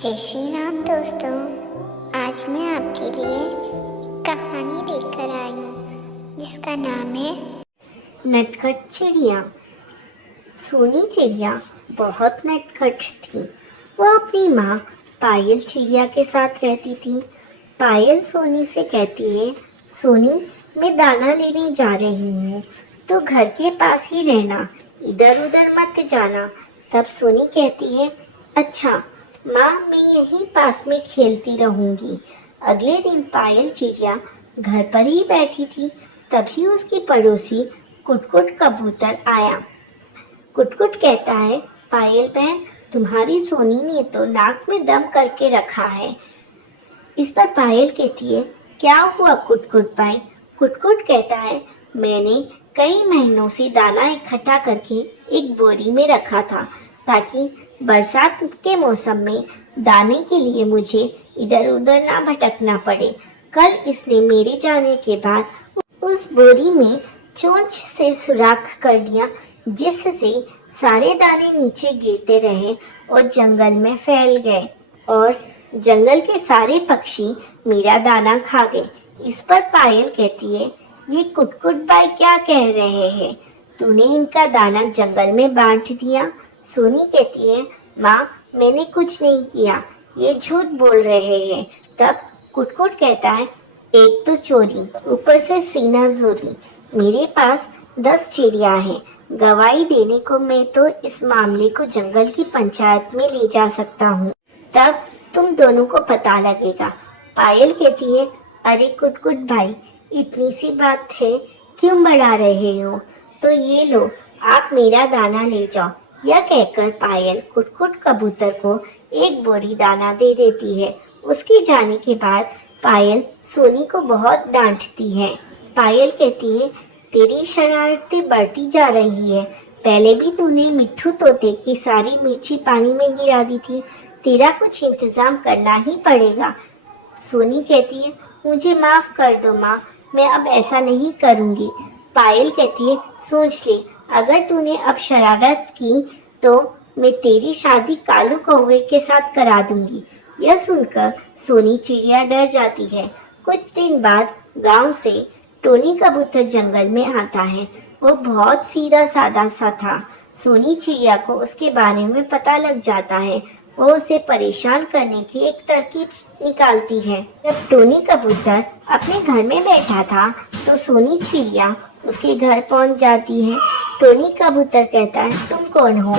जय श्री राम दोस्तों। आज मैं आपके लिए कहानी लेकर आई हूँ जिसका नाम है नटखट चिड़िया। सोनी चिड़िया बहुत नटखट थी। वो अपनी माँ पायल चिड़िया के साथ रहती थी। पायल सोनी से कहती है, सोनी मैं दाना लेने जा रही हूँ, तो घर के पास ही रहना, इधर उधर मत जाना। तब सोनी कहती है, अच्छा माँ मैं यहीं पास में खेलती रहूंगी। अगले दिन पायल चिड़िया घर पर ही बैठी थी। तभी उसकी पड़ोसी कुटकुट कबूतर आया। कुटकुट कहता है, पायल बहन तुम्हारी सोनी ने तो नाक में दम करके रखा है। इस पर पायल कहती है, क्या हुआ कुटकुट भाई? कुटकुट कहता है, मैंने कई महीनों से दाना इकट्ठा करके एक बोरी में रखा था ताकि बरसात के मौसम में दाने के लिए मुझे इधर उधर ना भटकना पड़े। कल इसने मेरे जाने के बाद उस बोरी में चोंच से सुराख कर दिया, जिससे सारे दाने नीचे गिरते रहे और जंगल में फैल गए और जंगल के सारे पक्षी मेरा दाना खा गए। इस पर पायल कहती है, ये कुटकुट भाई क्या कह रहे हैं? तूने इनका दाना जंगल में बांट दिया। सोनी कहती है, माँ मैंने कुछ नहीं किया, ये झूठ बोल रहे हैं। तब कुटकुट कहता है, एक तो चोरी, ऊपर से सीना जोरी। मेरे पास 10 चिड़िया हैं। गवाही देने को मैं तो इस मामले को जंगल की पंचायत में ले जा सकता हूँ, तब तुम दोनों को पता लगेगा। पायल कहती है, अरे कुटकुट भाई इतनी सी बात है, क्यों बढ़ा रहे हो? तो ये लो आप मेरा दाना ले जाओ। यह कहकर पायल कुटकुट कबूतर को एक बोरी दाना दे देती है। उसके जाने के बाद पायल सोनी को बहुत डांटती है। पायल कहती है, तेरी शरारतें बढ़ती जा रही है। पहले भी तूने मिट्ठू तोते की सारी मिर्ची पानी में गिरा दी थी, तेरा कुछ इंतजाम करना ही पड़ेगा। सोनी कहती है, मुझे माफ कर दो माँ, मैं अब ऐसा नहीं करूँगी। पायल कहती है, सोच ले, अगर तूने अब शरारत की तो मैं तेरी शादी कालू कौवे के साथ करा दूंगी। यह सुनकर सोनी चिड़िया डर जाती है। कुछ दिन बाद गांव से टोनी कबूतर जंगल में आता है। वो बहुत सीधा साधा सा था। सोनी चिड़िया को उसके बारे में पता लग जाता है। वो उसे परेशान करने की एक तरकीब निकालती है। जब टोनी कबूतर अपने घर में बैठा था तो सोनी चिड़िया उसके घर पहुंच जाती है। टोनी कबूतर कहता है, तुम कौन हो?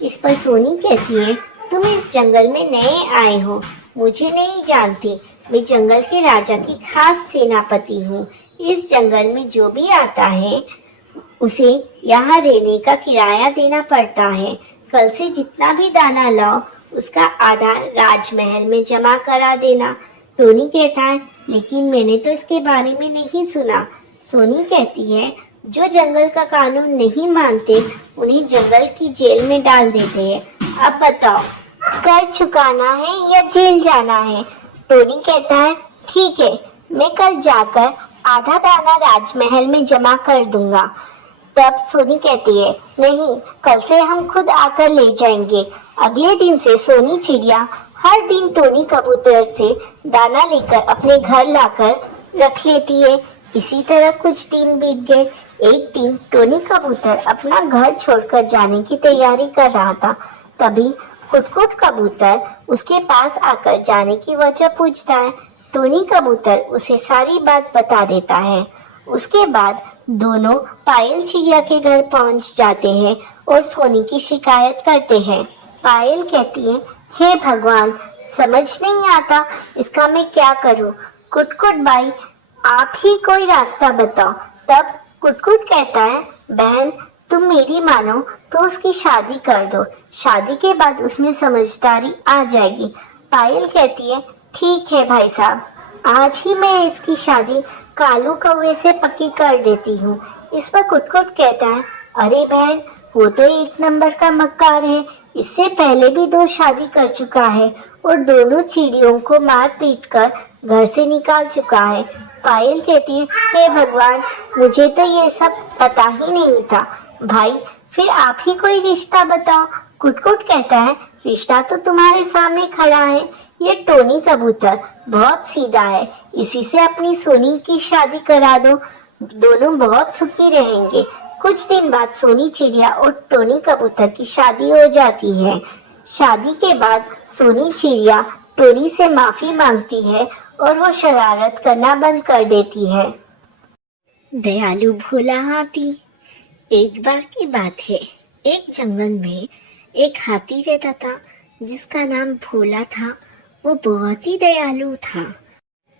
इस पर सोनी कहती है, तुम इस जंगल में नए आए हो, मुझे नहीं जानती। मैं जंगल के राजा की खास सेनापति हूँ। इस जंगल में जो भी आता है उसे यहाँ रहने का किराया देना पड़ता है। कल से जितना भी दाना लाओ उसका आधा राजमहल में जमा करा देना। टोनी कहता है, लेकिन मैंने तो इसके बारे में नहीं सुना। सोनी कहती है, जो जंगल का कानून नहीं मानते उन्हें जंगल की जेल में डाल देते हैं। अब बताओ, कर चुकाना है या जेल जाना है? टोनी कहता है, ठीक है, मैं कल जाकर आधा दाना राजमहल में जमा कर दूंगा। तब सोनी कहती है, नहीं, कल से हम खुद आकर ले जाएंगे। अगले दिन से सोनी चिड़िया हर दिन टोनी कबूतर से दाना लेकर अपने घर लाकर रख लेती है। इसी तरह कुछ दिन बीत गए। एक दिन टोनी कबूतर अपना घर छोड़कर जाने की तैयारी कर रहा था। तभी कुटकुट कबूतर उसके पास आकर जाने की वजह पूछता है। टोनी कबूतर उसे सारी बात बता देता है। उसके बाद दोनों पायल चिड़िया के घर पहुंच जाते हैं और सोनी की शिकायत करते हैं। पायल कहती है, हे भगवान, समझ नहीं आता इसका मैं क्या करूं। कुटकुट भाई आप ही कोई रास्ता बताओ। तब कुटकुट कहता है, बहन तुम मेरी मानो तो उसकी शादी कर दो, शादी के बाद उसमें समझदारी आ जाएगी। पायल कहती है, ठीक है भाई साहब, आज ही मैं इसकी शादी कालू कौवे से पक्की कर देती हूँ। इस पर कुटकुट कहता है, अरे बहन वो तो एक नंबर का मक्कार है, इससे पहले भी 2 शादी कर चुका है और दोनों चिड़ियों को मार पीट कर घर से निकाल चुका है। पायल कहती है, हे भगवान, मुझे तो ये सब पता ही नहीं था। भाई फिर आप ही कोई रिश्ता बताओ। कुटकुट कहता है, रिश्ता तो तुम्हारे सामने खड़ा है। ये टोनी कबूतर बहुत सीधा है, इसी से अपनी सोनी की शादी करा दो, दोनों बहुत सुखी रहेंगे। कुछ दिन बाद सोनी चिड़िया और टोनी कबूतर की शादी हो जाती है। शादी के बाद सोनी चिड़िया टोनी से माफी मांगती है और वो शरारत करना बंद कर देती है। दयालु भोला हाथी। एक बार की बात है, एक जंगल में एक हाथी रहता था जिसका नाम भोला था। वो बहुत ही दयालु था।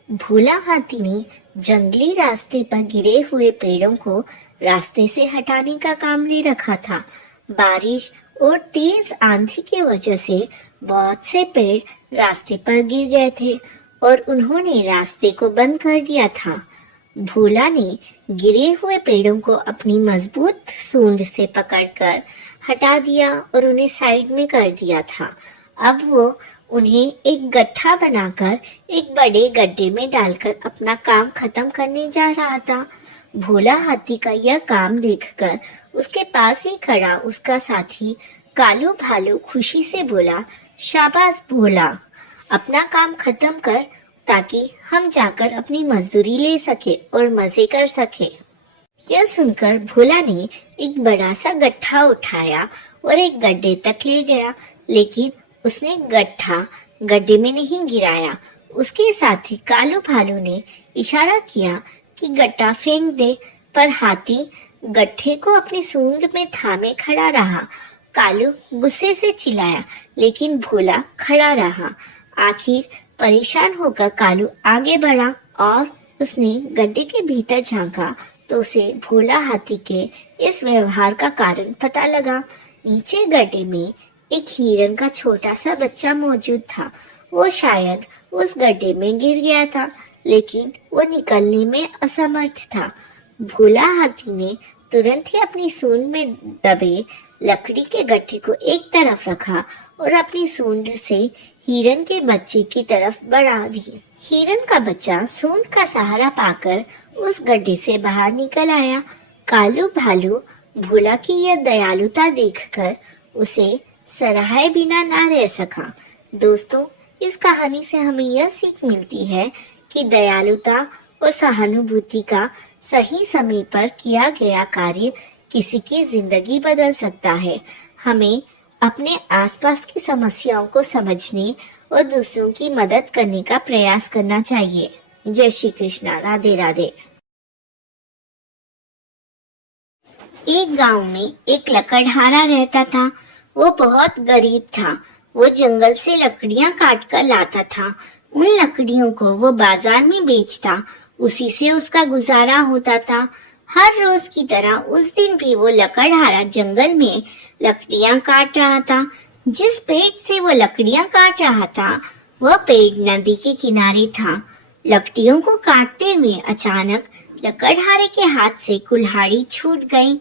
भोला हाथी ने जंगली रास्ते पर गिरे हुए पेड़ों को रास्ते से हटाने का काम ले रखा था। बारिश और तेज आंधी की वजह से बहुत से पेड़ रास्ते पर गिर गए थे और उन्होंने रास्ते को बंद कर दिया था। भोला ने गिरे हुए पेड़ों को अपनी मजबूत सूंड से पकड़कर हटा दिया और उन्हें साइड में कर दिया था। अब वो उन्हें एक गड्ढा बनाकर एक बड़े गड्ढे में डालकर अपना काम खत्म करने जा रहा था। भोला हाथी का यह काम देखकर उसके पास ही खड़ा उसका साथी कालू भालू खुशी से बोला, शाबाश भोला, अपना काम खत्म कर ताकि हम जाकर अपनी मजदूरी ले सके और मजे कर सके। यह सुनकर भोला ने एक बड़ा सा गड्ढा उठाया और एक गड्ढे तक ले गया, लेकिन उसने गड्ढा गड्ढे में नहीं गिराया। उसके साथी कालू भालू ने इशारा किया कि गड्ढा फेंक दे, पर हाथी गड्ढे को अपनी सूंड में थामे खड़ा रहा। कालू गुस्से से चिल्लाया, लेकिन भोला खड़ा रहा। आखिर परेशान होकर कालू आगे बढ़ा और उसने गड्ढे के भीतर झांका तो उसे भोला हाथी के इस व्यवहार का कारण पता लगा। नीचे गड्ढे में एक हिरन का छोटा सा बच्चा मौजूद था। वो शायद उस गड्ढे में गिर गया था, लेकिन वो निकलने में असमर्थ था। भोला हाथी ने तुरंत ही अपनी सूंड में दबे लकड़ी के गड्ढे को एक तरफ रखा और अपनी सूंड से हिरन के बच्चे की तरफ बढ़ा दी। हिरन का बच्चा सूंड का सहारा पाकर उस गड्ढे से बाहर निकल आया। कालू भालू भोला की यह दयालुता देखकर उसे सराहे बिना ना रह सका। दोस्तों, इस कहानी से हमें यह सीख मिलती है कि दयालुता और सहानुभूति का सही समय पर किया गया कार्य किसी की जिंदगी बदल सकता है। हमें अपने आसपास की समस्याओं को समझने और दूसरों की मदद करने का प्रयास करना चाहिए। जय श्री कृष्णा। राधे राधे। एक गांव में एक लकड़हारा रहता था। वो बहुत गरीब था। वो जंगल से लकड़ियां काट कर लाता था। उन लकड़ियों को वो बाजार में बेचता, उसी से उसका गुजारा होता था। हर रोज की तरह उस दिन भी वो लकड़हारा जंगल में लकड़ियां काट रहा था। जिस पेड़ से वो लकड़ियां काट रहा था वह पेड़ नदी के किनारे था। लकड़ियों को काटते हुए अचानक लकड़हारे के हाथ से कुल्हाड़ी छूट गई।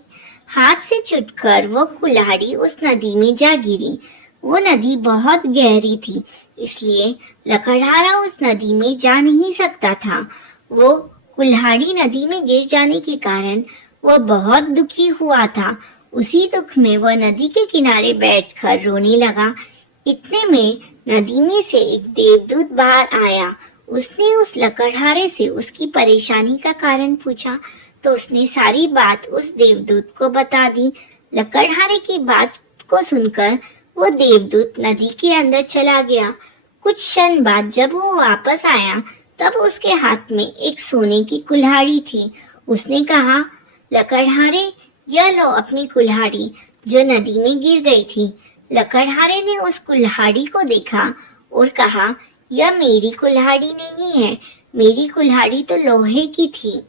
हाथ से छूटकर वो कुल्हाड़ी उस नदी में जा गिरी। वो नदी बहुत गहरी थी, इसलिए लकड़हारा उस नदी में जा नहीं सकता था। वो कुल्हाड़ी नदी में गिर जाने के कारण वो बहुत दुखी हुआ था। उसी दुख में वह नदी के किनारे बैठकर रोने लगा। इतने में नदी में से एक देवदूत बाहर आया। उसने उस लकड़हारे से उसकी परेशानी का कारण पूछा तो उसने सारी बात उस देवदूत को बता दी। लकड़हारे की बात को सुनकर वो देवदूत नदी के अंदर चला गया। कुछ क्षण बाद जब वो वापस आया तब उसके हाथ में एक सोने की कुल्हाड़ी थी। उसने कहा, लकड़हारे, यह लो अपनी कुल्हाड़ी जो नदी में गिर गई थी। लकड़हारे ने उस कुल्हाड़ी को देखा और कहा, यह मेरी कुल्हाड़ी नहीं है, मेरी कुल्हाड़ी तो लोहे की थी।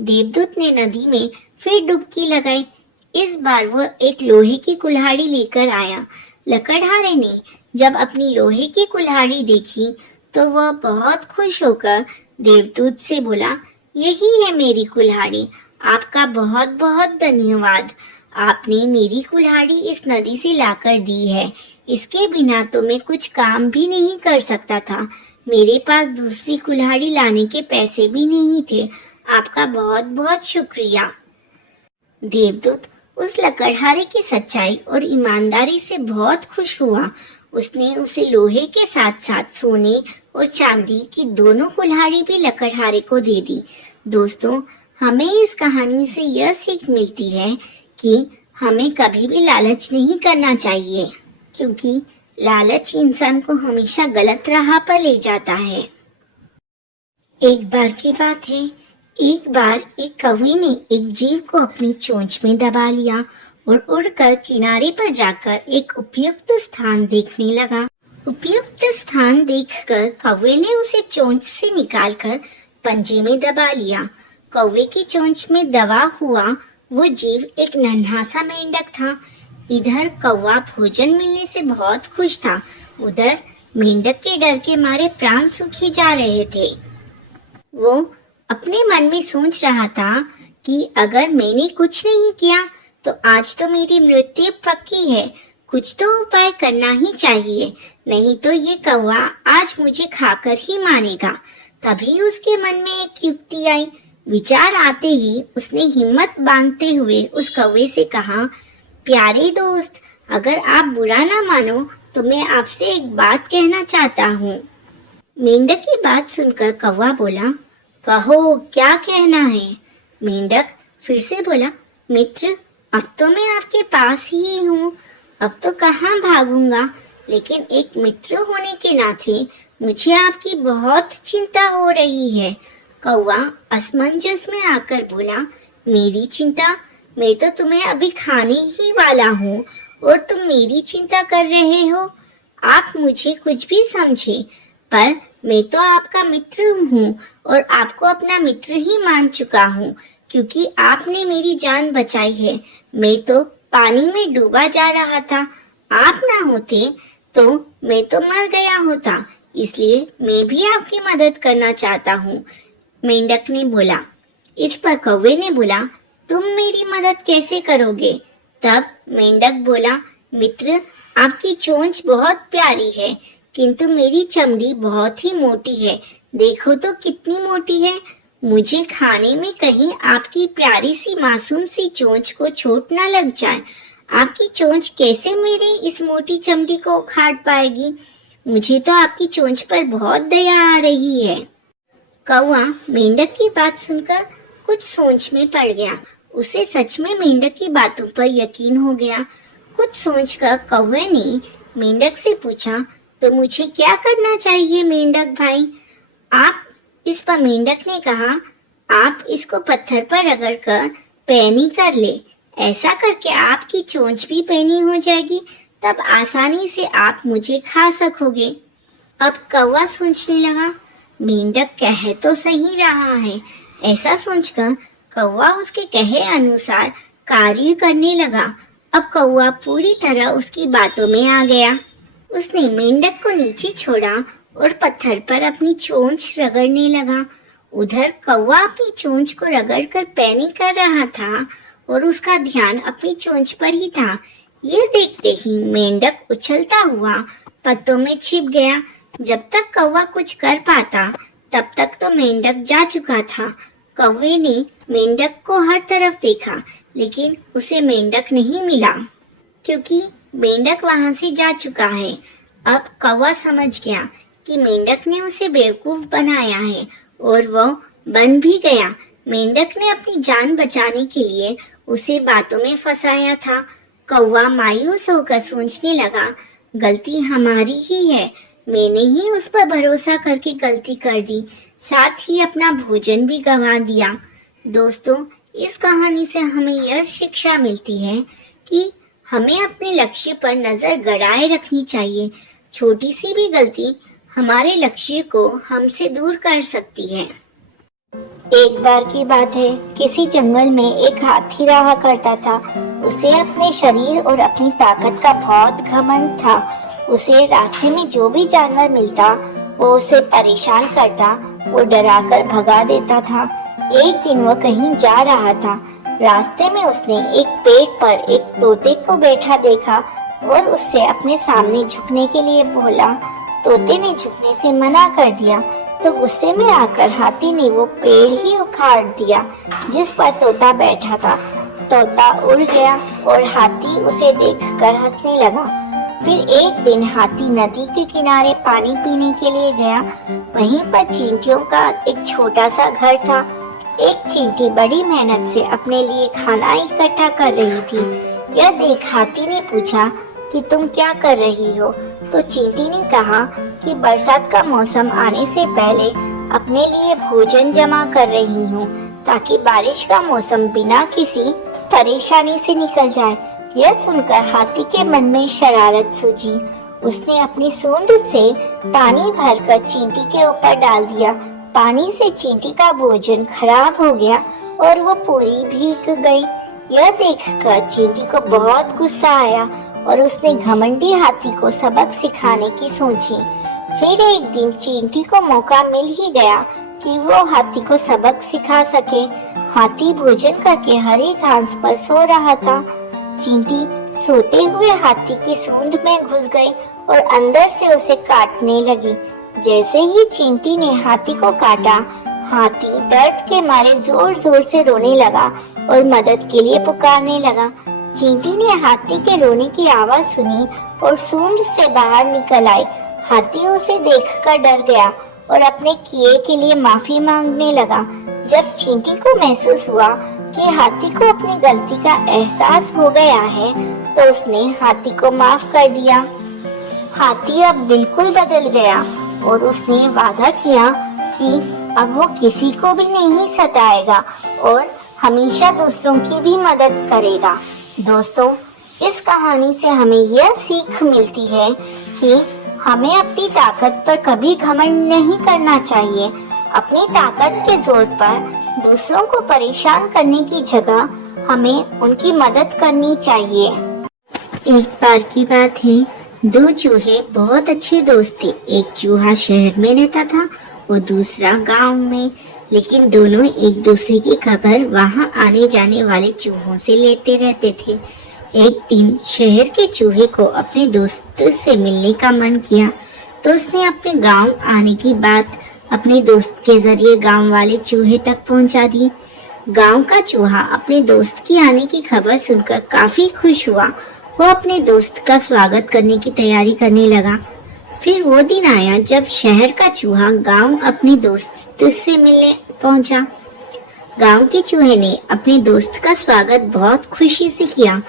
देवदूत ने नदी में फिर डुबकी लगाई। इस बार वो एक लोहे की कुल्हाड़ी लेकर आया। लकड़हारे ने जब अपनी लोहे की कुल्हाड़ी देखी तो वह बहुत खुश होकर देवदूत से बोला, यही है मेरी कुल्हाड़ी, आपका बहुत बहुत धन्यवाद। आपने मेरी कुल्हाड़ी इस नदी से लाकर दी है। इसके बिना तो मैं कुछ काम भी नहीं कर सकता था। मेरे पास दूसरी कुल्हाड़ी लाने के पैसे भी नहीं थे। आपका बहुत बहुत शुक्रिया। देवदूत उस लकड़हारे की सच्चाई और ईमानदारी से बहुत खुश हुआ। उसने उसे लोहे के साथ साथ सोने और चांदी की दोनों कुल्हाड़ी भी लकड़हारे को दे दी। दोस्तों, हमें इस कहानी से यह सीख मिलती है कि हमें कभी भी लालच नहीं करना चाहिए, क्योंकि लालच इंसान को हमेशा गलत राह पर ले जाता है। एक बार की बात है, एक बार एक कौवे ने एक जीव को अपनी चोंच में दबा लिया और उड़कर किनारे पर जाकर एक उपयुक्त स्थान देखने लगा। उपयुक्त स्थान देखकर कौवे ने उसे चोंच से निकालकर पंजे में दबा लिया। कौवे की चोंच में दबा हुआ वो जीव एक नन्हा सा मेंढक था। इधर कौवा भोजन मिलने से बहुत खुश था, उधर मेंढक के डर के मारे प्राण सूखे जा रहे थे। वो अपने मन में सोच रहा था कि अगर मैंने कुछ नहीं किया तो आज तो मेरी मृत्यु पक्की है। कुछ तो उपाय करना ही चाहिए, नहीं तो ये कौवा आज मुझे खाकर ही मानेगा। तभी उसके मन में एक युक्ति आई। विचार आते ही उसने हिम्मत बांधते हुए उस कौवे से कहा, प्यारे दोस्त, अगर आप बुरा ना मानो तो मैं आपसे एक बात कहना चाहता हूँ। मेंढक की बात सुनकर कौवा बोला, कहो क्या कहना है। मेंढक फिर से बोला, मित्र, अब तो मैं आपके पास ही हूँ, अब तो कहाँ भागूंगा, लेकिन एक मित्र होने के नाते मुझे आपकी बहुत चिंता हो रही है। कौवा असमंजस में आकर बोला, मेरी चिंता? मैं तो तुम्हें अभी खाने ही वाला हूँ और तुम मेरी चिंता कर रहे हो। आप मुझे कुछ भी समझे, पर मैं तो आपका मित्र हूँ और आपको अपना मित्र ही मान चुका हूँ, क्योंकि आपने मेरी जान बचाई है। मैं तो पानी में डूबा जा रहा था, आप ना होते तो मैं तो मर गया होता, इसलिए मैं भी आपकी मदद करना चाहता हूँ। मेंढक ने बोला। इस पर कौवे ने बोला, तुम मेरी मदद कैसे करोगे? तब मेंढक बोला, मित्र, आपकी चोंच बहुत प्यारी है, किंतु मेरी चमड़ी बहुत ही मोटी है। देखो तो कितनी मोटी है। मुझे खाने में कहीं आपकी प्यारी सी मासूम सी चोंच को चोट ना लग जाए। आपकी चोंच कैसे मेरी इस मोटी चमड़ी को उखाड़ पाएगी? मुझे तो आपकी चोंच पर बहुत दया आ रही है। कौवा मेंढक की बात सुनकर कुछ सोच में पड़ गया। उसे सच में मेंढक की बातों पर यकीन हो गया। कुछ सोचकर कौवे ने मेंढक से पूछा, तो मुझे क्या करना चाहिए मेंढक भाई? आप इस पर मेंढक ने कहा, आप इसको पत्थर पर रगड़कर पैनी कर ले। ऐसा करके आपकी चोंच भी पैनी हो जाएगी, तब आसानी से आप मुझे खा सकोगे। अब कौवा सोचने लगा, मेंढक कहे तो सही रहा है। ऐसा सोचकर कौवा उसके कहे अनुसार कार्य करने लगा। अब कौवा पूरी तरह उसकी बातों में आ गया। उसने मेंढक को नीचे छोड़ा और पत्थर पर अपनी चोंच रगड़ने लगा। उधर कौवा अपनी चोंच को रगड़कर पैनी कर रहा था और उसका ध्यान अपनी चोंच पर ही था। ये देखते ही मेंढक उछलता हुआ पत्तों में छिप गया। जब तक कौवा कुछ कर पाता, तब तक तो मेंढक जा चुका था। कौवे ने मेंढक को हर तरफ देखा, लेकिन उसे मेंढक नहीं मिला, क्योंकि मेंढक वहां से जा चुका है। अब कौवा समझ गया कि मेंढक ने उसे बेवकूफ बनाया है और वो बन भी गया। मेंढक ने अपनी जान बचाने के लिए उसे बातों में फंसाया था। कौवा मायूस होकर सोचने लगा, गलती हमारी ही है, मैंने ही उस पर भरोसा करके गलती कर दी, साथ ही अपना भोजन भी गंवा दिया। दोस्तों, इस कहानी से हमें यह शिक्षा मिलती है कि हमें अपने लक्ष्य पर नजर गड़ाए रखनी चाहिए। छोटी सी भी गलती हमारे लक्ष्य को हमसे दूर कर सकती है। एक बार की बात है, किसी जंगल में एक हाथी रहा करता था। उसे अपने शरीर और अपनी ताकत का बहुत घमंड था। उसे रास्ते में जो भी जानवर मिलता वो उसे परेशान करता, वो डराकर भगा देता था। एक दिन वो कहीं जा रहा था। रास्ते में उसने एक पेड़ पर एक तोते को बैठा देखा और उससे अपने सामने झुकने के लिए बोला। तोते ने झुकने से मना कर दिया, तो गुस्से में आकर हाथी ने वो पेड़ ही उखाड़ दिया जिस पर तोता बैठा था। तोता उड़ गया और हाथी उसे देखकर हंसने लगा। फिर एक दिन हाथी नदी के किनारे पानी पीने के लिए गया। वहीं पर चींटियों का एक छोटा सा घर था। एक चींटी बड़ी मेहनत से अपने लिए खाना इकट्ठा कर रही थी। यह देख हाथी ने पूछा कि तुम क्या कर रही हो? तो चींटी ने कहा कि बरसात का मौसम आने से पहले अपने लिए भोजन जमा कर रही हूँ, ताकि बारिश का मौसम बिना किसी परेशानी से निकल जाए। यह सुनकर हाथी के मन में शरारत सूझी। उसने अपनी सूंड से पानी भरकर चींटी के ऊपर डाल दिया। पानी से चींटी का भोजन खराब हो गया और वो पूरी भीग गई। यह देखकर चींटी को बहुत गुस्सा आया और उसने घमंडी हाथी को सबक सिखाने की सोची। फिर एक दिन चींटी को मौका मिल ही गया कि वो हाथी को सबक सिखा सके। हाथी भोजन करके हरी घास पर सो रहा था। चींटी सोते हुए हाथी की सूंड में घुस गई और अंदर से उसे काटने लगी। जैसे ही चींटी ने हाथी को काटा, हाथी दर्द के मारे जोर जोर से रोने लगा और मदद के लिए पुकारने लगा। चींटी ने हाथी के रोने की आवाज सुनी और सूंड से बाहर निकल आई। हाथी उसे देखकर डर गया और अपने किए के लिए माफी मांगने लगा। जब चींटी को महसूस हुआ कि हाथी को अपनी गलती का एहसास हो गया है, तो उसने हाथी को माफ कर दिया। हाथी अब बिल्कुल बदल गया और उसने वादा किया कि अब वो किसी को भी नहीं सताएगा और हमेशा दूसरों की भी मदद करेगा। दोस्तों, इस कहानी से हमें यह सीख मिलती है कि हमें अपनी ताकत पर कभी घमंड नहीं करना चाहिए। अपनी ताकत के जोर पर दूसरों को परेशान करने की जगह हमें उनकी मदद करनी चाहिए। एक बार की बात है, दो चूहे बहुत अच्छे दोस्त थे। एक चूहा शहर में रहता था और दूसरा गांव में, लेकिन दोनों एक दूसरे की खबर वहां आने जाने वाले चूहों से लेते रहते थे। एक दिन शहर के चूहे को अपने दोस्त से मिलने का मन किया, तो उसने अपने गांव आने की बात अपने दोस्त के जरिए गांव वाले चूहे तक पहुंचा दी। गांव का चूहा अपने दोस्त की आने की खबर सुनकर काफी खुश हुआ। वो अपने दोस्त का स्वागत करने की तैयारी करने लगा। फिर वो दिन आया जब शहर का चूहा गांव अपने दोस्त से मिलने पहुंचा। गांव के चूहे ने अपने दोस्त का स्वागत बहुत खुशी से किया।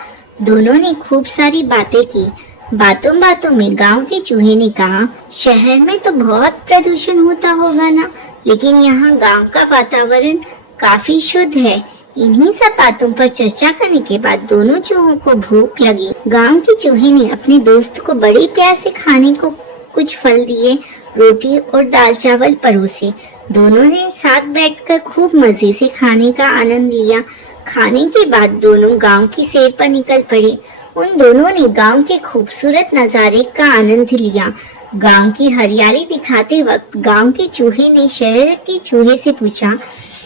दोनों ने खूब सारी बातें की। बातों बातों में गांव के चूहे ने कहा, शहर में तो बहुत प्रदूषण होता होगा ना, लेकिन यहाँ गांव का वातावरण काफी शुद्ध है। इन्हीं सब बातों पर चर्चा करने के बाद दोनों चूहों को भूख लगी। गांव के चूहे ने अपने दोस्त को बड़े प्यार से खाने को कुछ फल दिए, रोटी और दाल चावल परोसे। दोनों ने साथ बैठकर खूब मजे से खाने का आनंद लिया। खाने के बाद दोनों गांव की सैर पर निकल पड़े। उन दोनों ने गांव के खूबसूरत नजारे का आनंद लिया। गांव की हरियाली दिखाते वक्त गांव के चूहे ने शहर के चूहे से पूछा,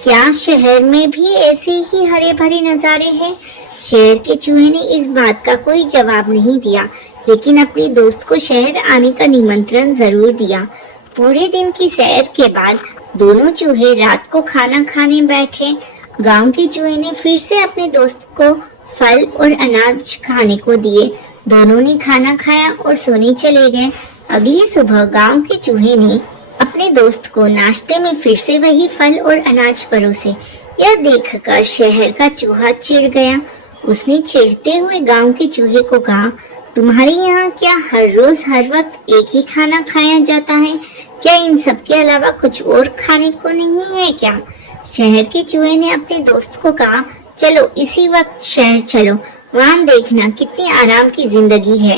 क्या शहर में भी ऐसे ही हरे भरे नजारे हैं? शहर के चूहे ने इस बात का कोई जवाब नहीं दिया, लेकिन अपने दोस्त को शहर आने का निमंत्रण जरूर दिया। पूरे दिन की सैर के बाद दोनों चूहे रात को खाना खाने बैठे। गांव के चूहे ने फिर से अपने दोस्त को फल और अनाज खाने को दिए। दोनों ने खाना खाया और सोने चले गए। अगली सुबह गांव के चूहे ने अपने दोस्त को नाश्ते में फिर से वही फल और अनाज परोसे। यह देखकर शहर का चूहा चिढ़ गया। उसने चिढ़ते हुए गांव के चूहे को कहा, तुम्हारे यहाँ क्या हर रोज हर वक्त एक ही खाना खाया जाता है? क्या इन सब के अलावा कुछ और खाने को नहीं है क्या? शहर के चूहे ने अपने दोस्त को कहा, चलो इसी वक्त शहर चलो, वहाँ देखना कितनी आराम की जिंदगी है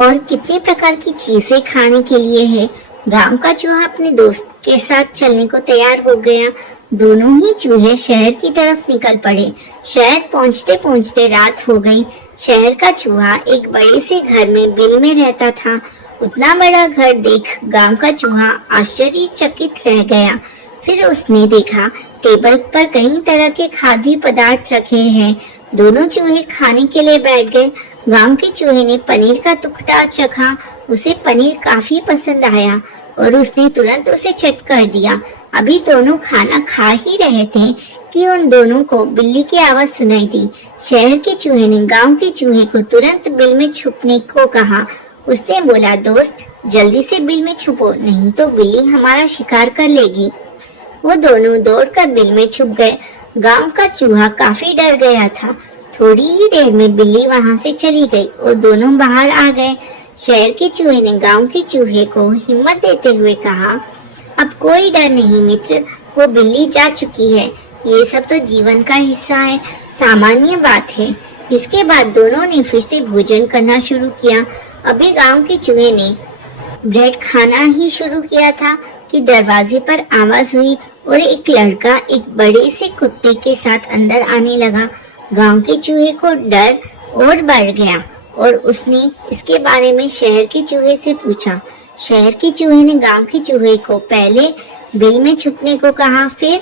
और कितने प्रकार की चीजें खाने के लिए है। गांव का चूहा अपने दोस्त के साथ चलने को तैयार हो गया। दोनों ही चूहे शहर की तरफ निकल पड़े। शहर पहुंचते पहुंचते रात हो गई। शहर का चूहा एक बड़े से घर में बिल में रहता था। उतना बड़ा घर देख गांव का चूहा आश्चर्यचकित रह गया। फिर उसने देखा टेबल पर कई तरह के खाद्य पदार्थ रखे हैं। दोनों चूहे खाने के लिए बैठ गए। गांव के चूहे ने पनीर का टुकड़ा चखा। उसे पनीर काफी पसंद आया और उसने तुरंत उसे चट कर दिया। अभी दोनों खाना खा ही रहे थे कि उन दोनों को बिल्ली की आवाज सुनाई दी। शहर के चूहे ने गांव के चूहे को तुरंत बिल में छुपने को कहा। उसने बोला, दोस्त जल्दी से बिल में छुपो, नहीं तो बिल्ली हमारा शिकार कर लेगी। वो दोनों दौड़कर बिल में छुप गए। गांव का चूहा काफी डर गया था। थोड़ी ही देर में बिल्ली वहां से चली गई और दोनों बाहर आ गए। शहर के चूहे ने गांव के चूहे को हिम्मत देते हुए कहा, अब कोई डर नहीं मित्र, वो बिल्ली जा चुकी है। ये सब तो जीवन का हिस्सा है, सामान्य बात है। इसके बाद दोनों ने फिर से भोजन करना शुरू किया। अभी गांव के चूहे ने ब्रेड खाना ही शुरू किया था कि दरवाजे पर आवाज हुई और एक लड़का एक बड़े से कुत्ते के साथ अंदर आने लगा। गांव के चूहे को डर और बढ़ गया और उसने इसके बारे में शहर के चूहे से पूछा। शहर के चूहे ने गांव के चूहे को पहले बिल में छुपने को कहा, फिर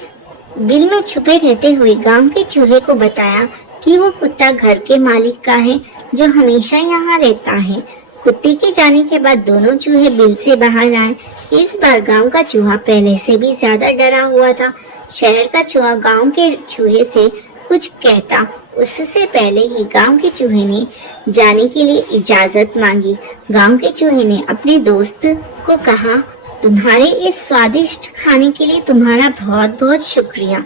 बिल में छुपे रहते हुए गांव के चूहे को बताया कि वो कुत्ता घर के मालिक का है जो हमेशा यहाँ रहता है। कुत्ते के जाने के बाद दोनों चूहे बिल से बाहर आए। इस बार गांव का चूहा पहले से भी ज्यादा डरा हुआ था। शहर का चूहा गांव के चूहे से कुछ कहता उससे पहले ही गांव के चूहे ने जाने के लिए इजाजत मांगी। गांव के चूहे ने अपने दोस्त को कहा, तुम्हारे इस स्वादिष्ट खाने के लिए तुम्हारा बहुत बहुत शुक्रिया,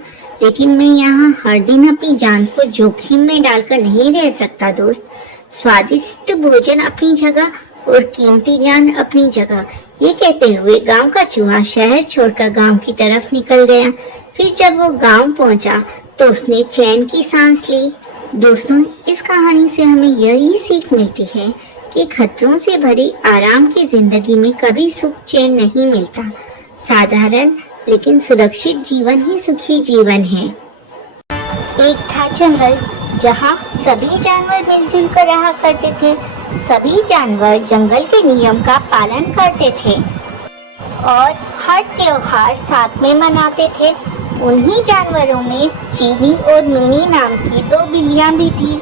लेकिन मैं यहाँ हर दिन अपनी जान को जोखिम में डालकर नहीं रह सकता दोस्त। स्वादिष्ट भोजन अपनी जगह और कीमती जान अपनी जगह। ये कहते हुए गांव का चूहा शहर छोड़कर गांव की तरफ निकल गया। फिर जब वो गांव पहुंचा तो उसने चैन की सांस ली। दोस्तों, इस कहानी से हमें यही सीख मिलती है कि खतरों से भरी आराम की जिंदगी में कभी सुख चैन नहीं मिलता। साधारण लेकिन सुरक्षित जीवन ही सुखी जीवन है। एक था जंगल जहाँ सभी जानवर मिलजुल कर रहा करते थे। सभी जानवर जंगल के नियम का पालन करते थे और हर त्योहार साथ में मनाते थे। उन्हीं जानवरों में चीनी और मिनी नाम की दो बिल्लियां भी थी।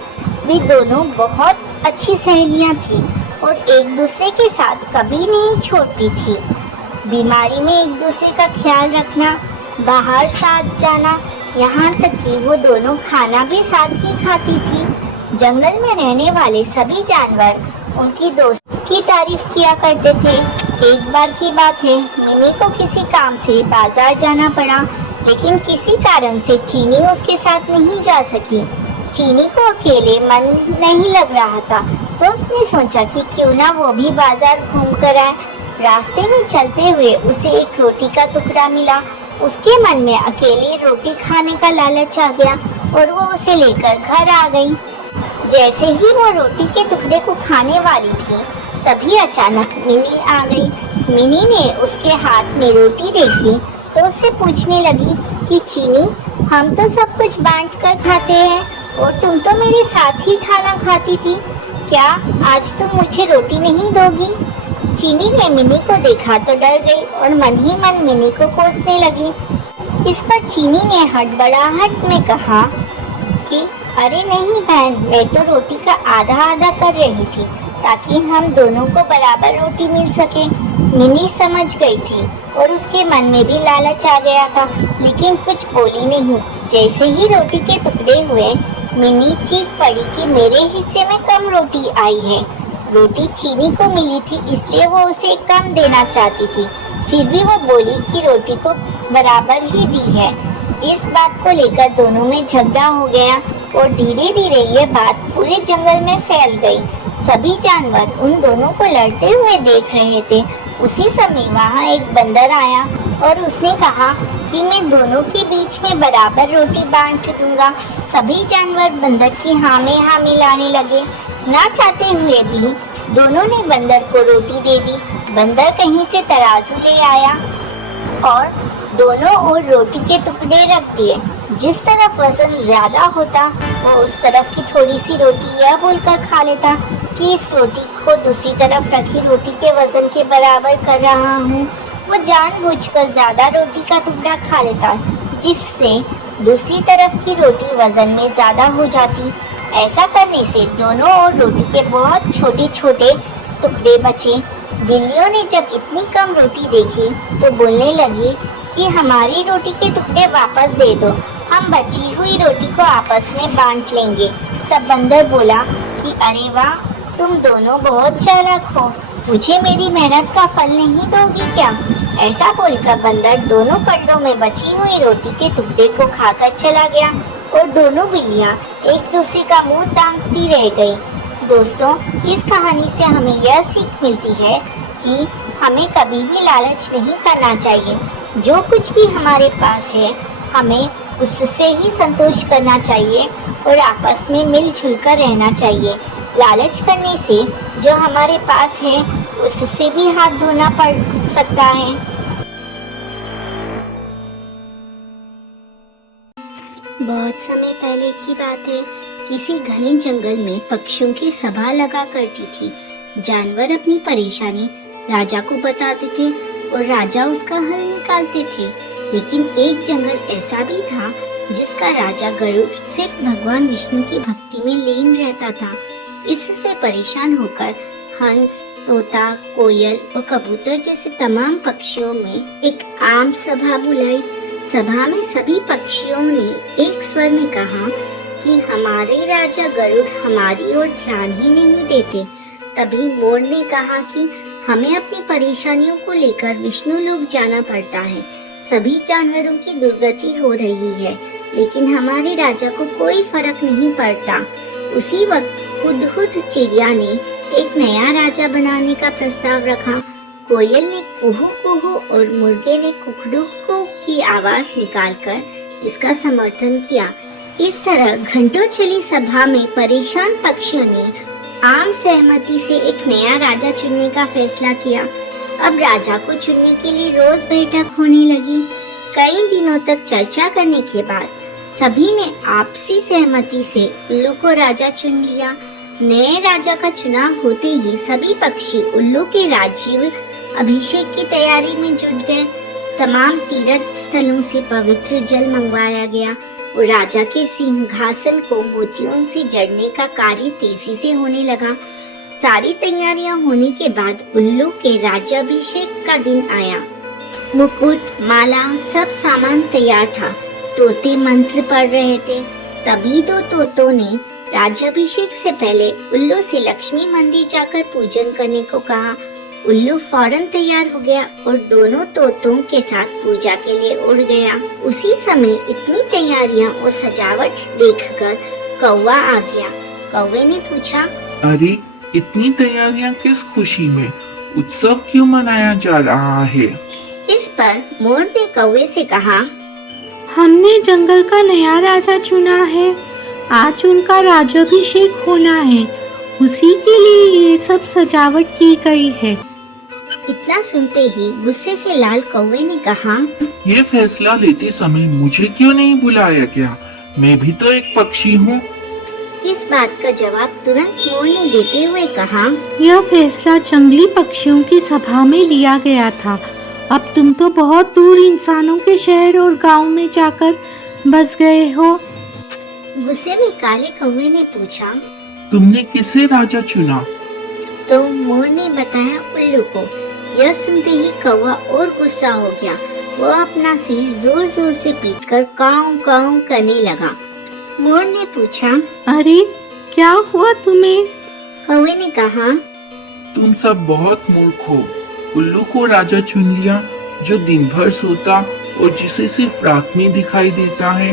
वे दोनों बहुत अच्छी सहेलियां थी और एक दूसरे के साथ कभी नहीं छोड़ती थी। बीमारी में एक दूसरे का ख्याल रखना, बाहर साथ जाना, यहाँ तक कि वो दोनों खाना भी साथ ही खाती थी। जंगल में रहने वाले सभी जानवर उनकी दोस्ती की तारीफ किया करते थे। एक बार की बात है, मिनी को किसी काम से बाजार जाना पड़ा, लेकिन किसी कारण से चीनी उसके साथ नहीं जा सकी। चीनी को अकेले मन नहीं लग रहा था, तो उसने सोचा कि क्यों ना वो भी बाजार घूम कर आए। रास्ते में चलते हुए उसे एक रोटी का टुकड़ा मिला। उसके मन में अकेली रोटी खाने का लालच आ गया और वो उसे लेकर घर आ गई। जैसे ही वो रोटी के टुकड़े को खाने वाली थी, तभी अचानक मिनी आ गई। मिनी ने उसके हाथ में रोटी देखी तो उससे पूछने लगी कि चीनी, हम तो सब कुछ बांट कर खाते हैं और तुम तो मेरे साथ ही खाना खाती थी, क्या आज तुम मुझे रोटी नहीं दोगी? चीनी ने मिनी को देखा तो डर गई और मन ही मन मिनी को कोसने लगी। इस पर चीनी ने हड़बड़ाहट में कहा कि अरे नहीं बहन, मैं तो रोटी का आधा आधा कर रही थी ताकि हम दोनों को बराबर रोटी मिल सके। मिनी समझ गई थी और उसके मन में भी लालच आ गया था, लेकिन कुछ बोली नहीं। जैसे ही रोटी के टुकड़े हुए, मिनी चीख पड़ी कि मेरे हिस्से में कम रोटी आई है। रोटी चीनी को मिली थी इसलिए वो उसे कम देना चाहती थी, फिर भी वो बोली कि रोटी को बराबर ही दी है। इस बात को लेकर दोनों में झगड़ा हो गया और धीरे धीरे ये बात पूरे जंगल में फैल गई। सभी जानवर उन दोनों को लड़ते हुए देख रहे थे। उसी समय वहाँ एक बंदर आया और उसने कहा कि मैं दोनों के बीच में बराबर रोटी बांट दूंगा। सभी जानवर बंदर की हाँ में हाँ मिलाने लगे। ना चाहते हुए भी दोनों ने बंदर को रोटी दे दी। बंदर कहीं से तराजू ले आया और दोनों ओर रोटी के टुकड़े रख दिए। जिस तरफ वजन ज्यादा होता वो उस तरफ की थोड़ी सी रोटी यह बोलकर खा लेता कि इस रोटी को दूसरी तरफ रखी रोटी के वजन के बराबर कर रहा हूँ। वो जानबूझकर ज्यादा रोटी का टुकड़ा खा लेता, जिससे दूसरी तरफ की रोटी वजन में ज्यादा हो जाती। ऐसा करने से दोनों ओर रोटी के बहुत छोटे छोटे टुकड़े बचे। बिल्लियों ने जब इतनी कम रोटी देखी तो बोलने लगी कि हमारी रोटी के टुकड़े वापस दे दो, हम बची हुई रोटी को आपस में बांट लेंगे। तब बंदर बोला कि अरे वाह, तुम दोनों बहुत चालाक हो, मुझे मेरी मेहनत का फल नहीं दोगी क्या? ऐसा बोलकर बंदर दोनों पल्लों में बची हुई रोटी के टुकड़े को खाकर चला गया और दोनों बिल्लियां एक दूसरे का मुंह ताकती रह गई। दोस्तों, इस कहानी से हमें यह सीख मिलती है कि हमें कभी भी लालच नहीं करना चाहिए। जो कुछ भी हमारे पास है हमें उससे ही संतोष करना चाहिए और आपस में मिलजुल कर रहना चाहिए। लालच करने से जो हमारे पास है उससे भी हाथ धोना पड़ सकता है। बहुत समय पहले की बात है, किसी घने जंगल में पक्षियों की सभा लगा करती थी। जानवर अपनी परेशानी राजा को बताते थे और राजा उसका हल निकालते थे। लेकिन एक जंगल ऐसा भी था जिसका राजा गरुड़ सिर्फ भगवान विष्णु की भक्ति में लीन रहता था। इससे परेशान होकर हंस, तोता, कोयल और कबूतर जैसे तमाम पक्षियों में एक आम सभा बुलाई। सभा में सभी पक्षियों ने एक स्वर में कहा कि हमारे राजा गरुड़ हमारी ओर ध्यान ही नहीं देते। तभी मोर ने कहा कि हमें अपनी परेशानियों को लेकर विष्णु लोक जाना पड़ता है। सभी जानवरों की दुर्गति हो रही है, लेकिन हमारे राजा को कोई फर्क नहीं पड़ता। उसी वक्त हुदहुद चिड़िया ने एक नया राजा बनाने का प्रस्ताव रखा। कोयल ने कुहू कुहू और मुर्गे ने कुकड़ू की आवाज निकालकर इसका समर्थन किया। इस तरह घंटों चली सभा में परेशान पक्षियों ने आम सहमति से एक नया राजा चुनने का फैसला किया। अब राजा को चुनने के लिए रोज बैठक होने लगी। कई दिनों तक चर्चा करने के बाद सभी ने आपसी सहमति से उल्लू को राजा चुन लिया। नए राजा का चुनाव होते ही सभी पक्षी उल्लू के राजीव अभिषेक की तैयारी में जुट गए। तमाम तीर्थ स्थलों से पवित्र जल मंगवाया गया और राजा के सिंहासन को मोतियों से जड़ने का कार्य तेजी से होने लगा। सारी तैयारियां होने के बाद उल्लू के राज्याभिषेक का दिन आया। मुकुट, माला, सब सामान तैयार था। तोते मंत्र पढ़ रहे थे। तभी दो तोतों ने राज्याभिषेक से पहले उल्लू से लक्ष्मी मंदिर जाकर पूजन करने को कहा। उल्लू फौरन तैयार हो गया और दोनों तोतों के साथ पूजा के लिए उड़ गया। उसी समय इतनी तैयारियां और सजावट देखकर कौवा आ गया। कौवे ने पूछा, अरे इतनी तैयारियां किस खुशी में, उत्सव क्यों मनाया जा रहा है? इस पर मोर ने कौवे से कहा, हमने जंगल का नया राजा चुना है, आज उनका राज्याभिषेक होना है, उसी के लिए ये सब सजावट की गई है। इतना सुनते ही गुस्से से लाल कौवे ने कहा, ये फैसला लेते समय मुझे क्यों नहीं बुलाया गया? मैं भी तो एक पक्षी हूँ। इस बात का जवाब तुरंत मोर ने देते हुए कहा, यह फैसला जंगली पक्षियों की सभा में लिया गया था। अब तुम तो बहुत दूर इंसानों के शहर और गांव में जाकर बस गए हो। गुस्से में काले कौवे ने पूछा, तुमने किसे राजा चुना? तो मोर ने बताया उल्लू को। यह सुनते ही कौवा और गुस्सा हो गया। वो अपना सिर जोर जोर से पीटकर काऊ काऊ करने लगा। मोर ने पूछा, अरे क्या हुआ तुम्हें? कौवे ने कहा, तुम सब बहुत मूर्ख हो। उल्लू को राजा चुन लिया, जो दिन भर सोता और जिसे सिर्फ रात में दिखाई देता है।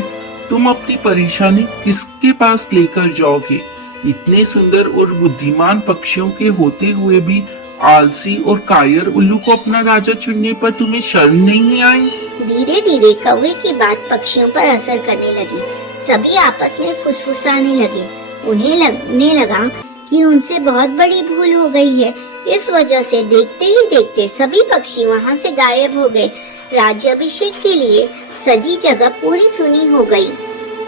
तुम अपनी परेशानी किसके पास लेकर जाओगे? इतने सुंदर और बुद्धिमान पक्षियों के होते हुए भी आलसी और कायर उल्लू को अपना राजा चुनने पर तुम्हें शर्म नहीं आई? धीरे धीरे कौवे की बात पक्षियों पर असर करने लगी। सभी आपस में फुसफुसाने लगे। उन्हें लगने लगा कि उनसे बहुत बड़ी भूल हो गई है। इस वजह से देखते ही देखते सभी पक्षी वहाँ से गायब हो गए। राज्याभिषेक के लिए सजी जगह पूरी सुनी हो गई।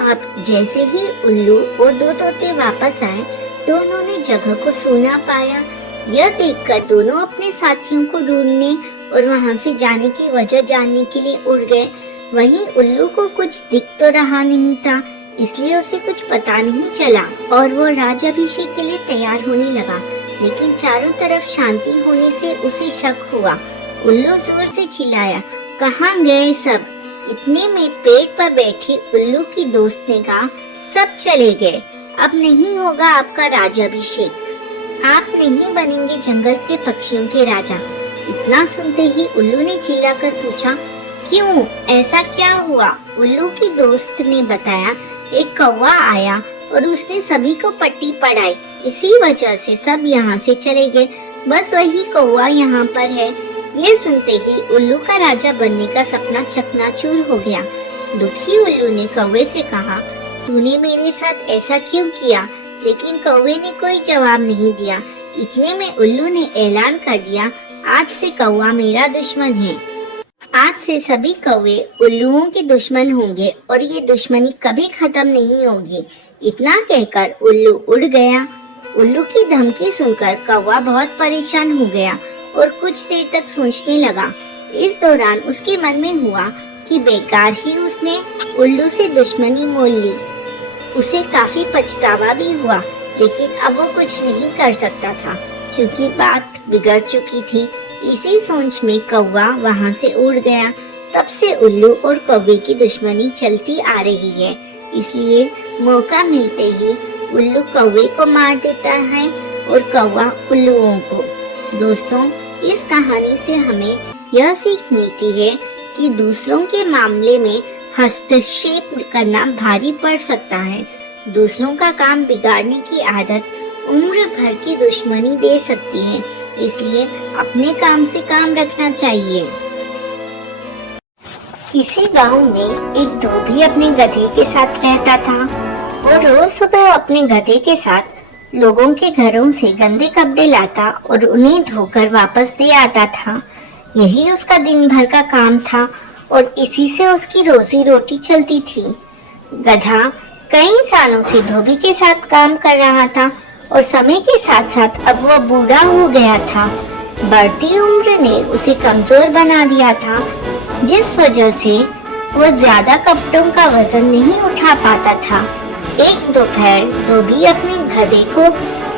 अब जैसे ही उल्लू और दो तोते वापस आए तो उन्होंने जगह को सूना पाया। यह देखकर दोनों अपने साथियों को ढूंढने और वहाँ से जाने की वजह जानने के लिए उड़ गए। वहीं उल्लू को कुछ दिख तो रहा नहीं था, इसलिए उसे कुछ पता नहीं चला और वो राज्याभिषेक के लिए तैयार होने लगा। लेकिन चारों तरफ शांति होने से उसे शक हुआ। उल्लू जोर से चिल्लाया, कहाँ गए सब? इतने में पेड़ पर बैठी उल्लू की दोस्त ने कहा, सब चले गए, अब नहीं होगा आपका राज्याभिषेक, आप नहीं बनेंगे जंगल के पक्षियों के राजा। इतना सुनते ही उल्लू ने चिल्लाकर पूछा, क्यों, ऐसा क्या हुआ? उल्लू की दोस्त ने बताया, एक कौवा आया और उसने सभी को पट्टी पढ़ाई, इसी वजह से सब यहाँ से चले गए, बस वही कौवा यहाँ पर है। ये सुनते ही उल्लू का राजा बनने का सपना चकनाचूर हो गया। दुखी उल्लू ने कौवे से कहा, तूने मेरे साथ ऐसा क्यों किया? लेकिन कौवे ने कोई जवाब नहीं दिया। इतने में उल्लू ने ऐलान कर दिया, आज से कौवा मेरा दुश्मन है। आज से सभी कौवे उल्लुओं के दुश्मन होंगे और ये दुश्मनी कभी खत्म नहीं होगी। इतना कहकर उल्लू उड़ गया। उल्लू की धमकी सुनकर कौवा बहुत परेशान हो गया और कुछ देर तक सोचने लगा। इस दौरान उसके मन में हुआ कि बेकार ही उसने उल्लू से दुश्मनी मोल ली। उसे काफी पछतावा भी हुआ, लेकिन अब वो कुछ नहीं कर सकता था क्योंकि बात बिगड़ चुकी थी। इसी सोच में कौवा वहाँ से उड़ गया। तब से उल्लू और कौवे की दुश्मनी चलती आ रही है, इसलिए मौका मिलते ही उल्लू कौवे को मार देता है और कौवा उल्लुओं को। दोस्तों, इस कहानी से हमें यह सीख मिलती है कि दूसरों के मामले में हस्तक्षेप करना भारी पड़ सकता है। दूसरों का काम बिगाड़ने की आदत उम्र भर की दुश्मनी दे सकती है, इसलिए अपने काम से काम रखना चाहिए। किसी गांव में एक धोबी अपने गधे के साथ रहता था और रोज सुबह अपने गधे के साथ लोगों के घरों से गंदे कपड़े लाता और उन्हें धोकर वापस दे आता था। यही उसका दिन भर का काम था और इसी से उसकी रोजी रोटी चलती थी। गधा कई सालों से धोबी के साथ काम कर रहा था और समय के साथ साथ अब वह बूढ़ा हो गया था। बढ़ती उम्र ने उसे कमजोर बना दिया था, जिस वजह से वह ज्यादा कपड़ों का वजन नहीं उठा पाता था। एक दोपहर धोबी अपने गधे को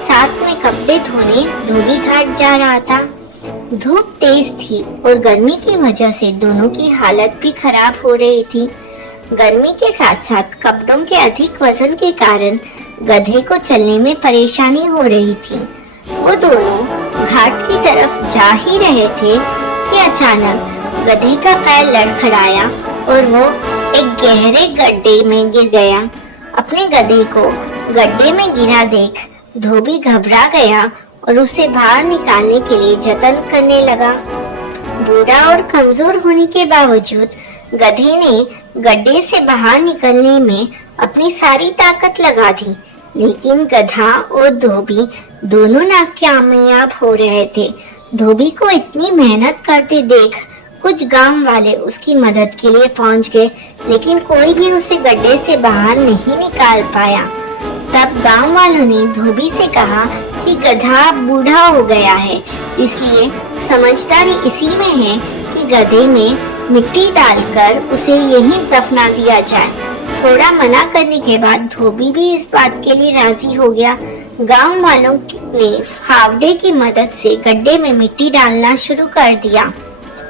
साथ में कपड़े धोने धोबी घाट जा रहा था। धूप तेज थी और गर्मी की वजह से दोनों की हालत भी खराब हो रही थी। गर्मी के साथ साथ कपड़ों के अधिक वजन के कारण गधे को चलने में परेशानी हो रही थी। वो दोनों घाट की तरफ जा ही रहे थे कि अचानक गधे का पैर लड़खड़ाया और वो एक गहरे गड्ढे में गिर गया। अपने गधे को गड्ढे में गिरा देख धोबी घबरा गया और उसे बाहर निकालने के लिए जतन करने लगा। बूढ़ा और कमजोर होने के बावजूद गधे ने गड्ढे से बाहर निकलने में अपनी सारी ताकत लगा दी, लेकिन गधा और धोबी दोनों नाकामयाब हो रहे थे। धोबी को इतनी मेहनत करते देख कुछ गांव वाले उसकी मदद के लिए पहुंच गए, लेकिन कोई भी उसे गड्ढे से बाहर नहीं निकाल पाया। तब गांव वालों ने धोबी से कहा कि गधा बूढ़ा हो गया है, इसलिए समझदारी इसी में है कि गधे में मिट्टी डालकर उसे यहीं दफना दिया जाए। थोड़ा मना करने के बाद धोबी भी इस बात के लिए राजी हो गया। गांव वालों ने फावड़े की मदद से गड्ढे में मिट्टी डालना शुरू कर दिया।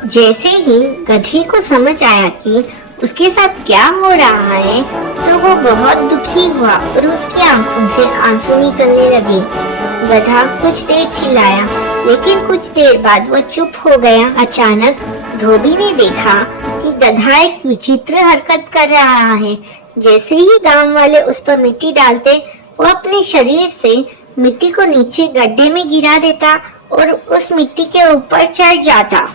जैसे ही गधे को समझ आया कि उसके साथ क्या हो रहा है, तो वो बहुत दुखी हुआ और उसकी आंखों से आंसू निकलने लगे। गधा कुछ देर चिल्लाया, लेकिन कुछ देर बाद वो चुप हो गया। अचानक धोबी ने देखा कि गधा एक विचित्र हरकत कर रहा है। जैसे ही गांव वाले उस पर मिट्टी डालते, वो अपने शरीर से मिट्टी को नीचे गड्ढे में गिरा देता और उस मिट्टी के ऊपर चढ़ जाता।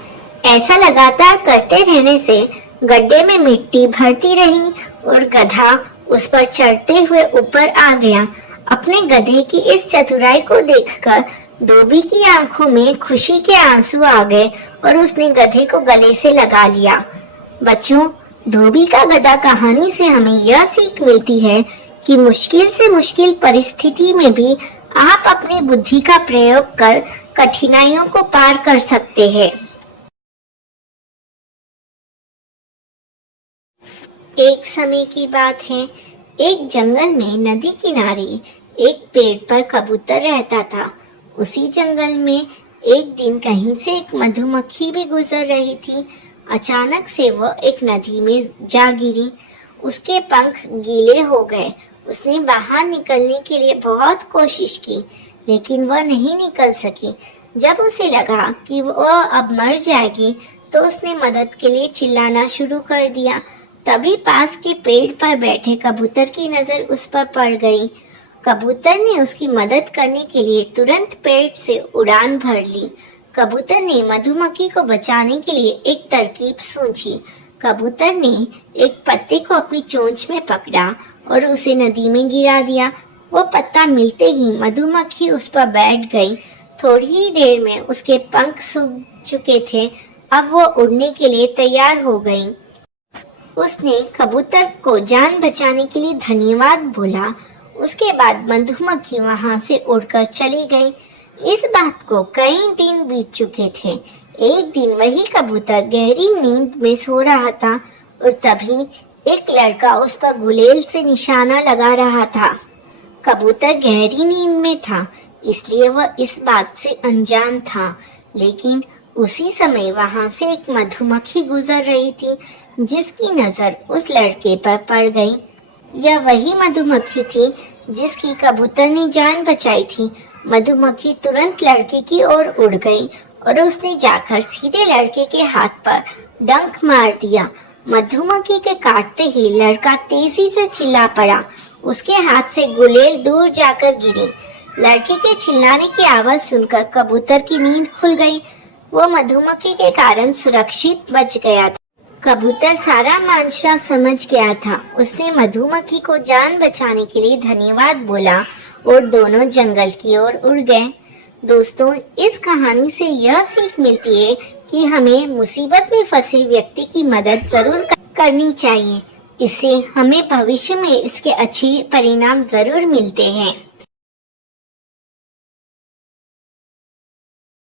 ऐसा लगातार करते रहने से गड्ढे में मिट्टी भरती रही और गधा उस पर चढ़ते हुए ऊपर आ गया। अपने गधे की इस चतुराई को देखकर धोबी की आंखों में खुशी के आंसू आ गए और उसने गधे को गले से लगा लिया। बच्चों, धोबी का गधा कहानी से हमें यह सीख मिलती है कि मुश्किल से मुश्किल परिस्थिति में भी आप अपनी बुद्धि का प्रयोग कर कठिनाइयों को पार कर सकते हैं। एक समय की बात है, एक जंगल में नदी किनारे एक पेड़ पर कबूतर रहता था। उसी जंगल में एक दिन कहीं से एक मधुमक्खी भी गुजर रही थी। अचानक से वह एक नदी में जा गिरी। उसके पंख गीले हो गए। उसने बाहर निकलने के लिए बहुत कोशिश की, लेकिन वह नहीं निकल सकी। जब उसे लगा कि वह अब मर जाएगी, तो उसने मदद के लिए चिल्लाना शुरू कर दिया। तभी पास के पेड़ पर बैठे कबूतर की नजर उस पर पड़ गई। कबूतर ने उसकी मदद करने के लिए तुरंत पेड़ से उड़ान भर ली। कबूतर ने मधुमक्खी को बचाने के लिए एक तरकीब सोची। कबूतर ने एक पत्ते को अपनी चोंच में पकड़ा और उसे नदी में गिरा दिया। वो पत्ता मिलते ही मधुमक्खी उस पर बैठ गई। थोड़ी ही देर में उसके पंख सूख चुके थे। अब वो उड़ने के लिए तैयार हो गई। उसने कबूतर को जान बचाने के लिए धन्यवाद बोला। उसके बाद मधुमक्खी वहां से उड़कर चली गई। इस बात को कई दिन बीत चुके थे। एक दिन वही कबूतर गहरी नींद में सो रहा था और तभी एक लड़का उस पर गुलेल से निशाना लगा रहा था। कबूतर गहरी नींद में था, इसलिए वह इस बात से अनजान था। लेकिन उसी समय वहां से एक मधुमक्खी गुजर रही थी, जिसकी नजर उस लड़के पर पड़ गई। यह वही मधुमक्खी थी जिसकी कबूतर ने जान बचाई थी। मधुमक्खी तुरंत लड़के की ओर उड़ गई और उसने जाकर सीधे लड़के के हाथ पर डंक मार दिया। मधुमक्खी के काटते ही लड़का तेजी से चिल्ला पड़ा। उसके हाथ से गुलेल दूर जाकर गिरी। लड़के के चिल्लाने की आवाज सुनकर कबूतर की नींद खुल गई। वो मधुमक्खी के कारण सुरक्षित बच गया था। कबूतर सारा माजरा समझ गया था। उसने मधुमक्खी को जान बचाने के लिए धन्यवाद बोला और दोनों जंगल की ओर उड़ गए। दोस्तों, इस कहानी से यह सीख मिलती है कि हमें मुसीबत में फंसे व्यक्ति की मदद जरूर करनी चाहिए। इससे हमें भविष्य में इसके अच्छे परिणाम जरूर मिलते हैं।